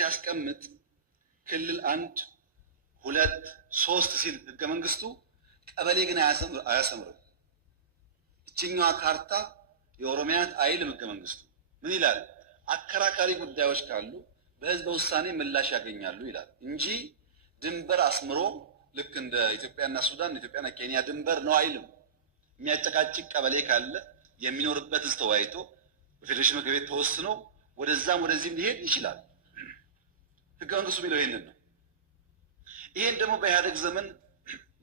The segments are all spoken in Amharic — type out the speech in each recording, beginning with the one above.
ሲያስቀምጥ ክልል 1 2 3 ሲል ህገ መንግስቱ ቀበሌ ግን አያሰምርም። እችኛዋ ካርታ የኦሮሚያን አይልም ህገ መንግስቱ። ምን ይላል? አከራካሪ ጉዳዮች ካሉ በህዝበ ውሳኔ ምላሽ ያገኛሉ ይላል እንጂ ድንበር አስምሮ ልክ እንደ ኢትዮጵያና ሱዳን ኢትዮጵያና ኬንያ ድንበር ነው አይልም። የሚያጨቃጭቅ ቀበሌ ካለ የሚኖርበት ህዝብ ተወያይቶ በፌዴሬሽን ምክር ቤት ተወስኖ ወደዛም ወደዚህም ሊሄድ ይችላል። ህገ መንግስቱ የሚለው ይሄንን ነው። ይሄን ደግሞ በኢህአደግ ዘመን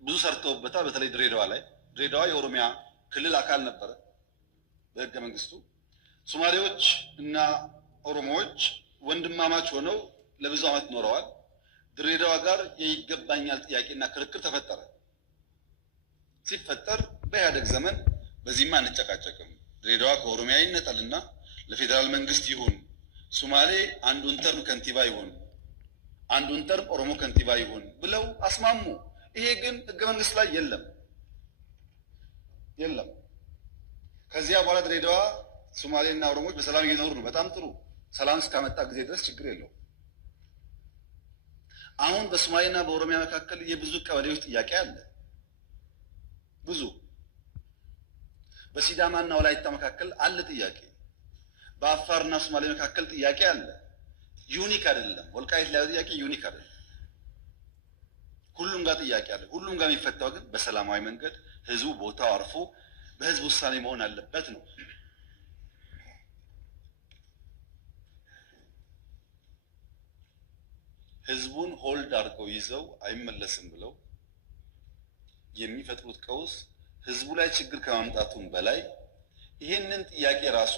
ብዙ ሰርተውበታል። በተለይ ድሬዳዋ ላይ ድሬዳዋ የኦሮሚያ ክልል አካል ነበረ በህገ መንግስቱ። ሶማሌዎች እና ኦሮሞዎች ወንድማማች ሆነው ለብዙ ዓመት ኖረዋል። ድሬዳዋ ጋር የይገባኛል ጥያቄና ክርክር ተፈጠረ። ሲፈጠር በኢህአደግ ዘመን በዚህማ አንጨቃጨቅም፣ ድሬዳዋ ከኦሮሚያ ይነጠልና ለፌዴራል መንግስት ይሁን፣ ሶማሌ አንዱን ተርም ከንቲባ ይሁን፣ አንዱን ተርም ኦሮሞ ከንቲባ ይሁን ብለው አስማሙ። ይሄ ግን ህገ መንግስት ላይ የለም። ከዚያ በኋላ ድሬዳዋ ሶማሌና ኦሮሞዎች በሰላም እየኖሩ ነው። በጣም ጥሩ። ሰላም እስካመጣ ጊዜ ድረስ ችግር የለው። አሁን በሶማሌና በኦሮሚያ መካከል የብዙ ቀበሌዎች ጥያቄ አለ። ብዙ በሲዳማና ወላይታ መካከል አለ ጥያቄ። በአፋርና ሶማሌ መካከል ጥያቄ አለ። ዩኒክ አይደለም። ወልቃይት ላይ ጥያቄ ዩኒክ አይደለም። ሁሉም ጋር ጥያቄ አለ። ሁሉም ጋር የሚፈታው ግን በሰላማዊ መንገድ ህዝቡ ቦታው አርፎ በህዝብ ውሳኔ መሆን አለበት ነው። ህዝቡን ሆልድ አድርገው ይዘው አይመለስም ብለው የሚፈጥሩት ቀውስ ህዝቡ ላይ ችግር ከማምጣቱም በላይ ይሄንን ጥያቄ ራሱ